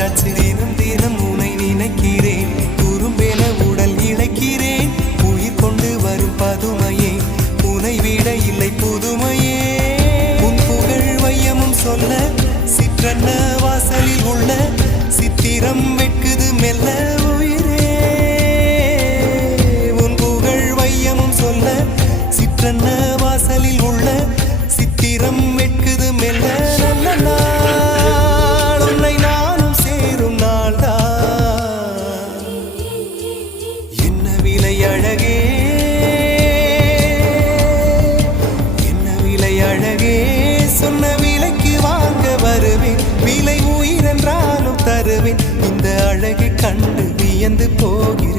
ராஜாச்சி தினம் தினம் உனை நினைக்கிறேன் குறும்பென உடல் இழைக்கிறேன் உயிர் கொண்டு வரும் பதுமையே உனை விட இல்லை புதுமையே உன் புகழ் வையமும் சொல்ல சிற்றன்ன வாசலில் உள்ள சித்திரம் வெட்குது மெல்ல உயிரே உன் புகழ் வையமும் சொல்ல சிற்றன்ன வாசலில் உள்ள சித்திரம் வெட்குது மெல்ல நல்ல நாள் உன்னை நானும் சேரும் நாள்தான் என்ன விலை அழகே என்ன விலை அழகே சொன்ன விலைக்கு வாங்க வருவேன் விலை உயிரென்றாலும் தருவேன் இந்த அழகை கண்டு வியந்து போகிறேன்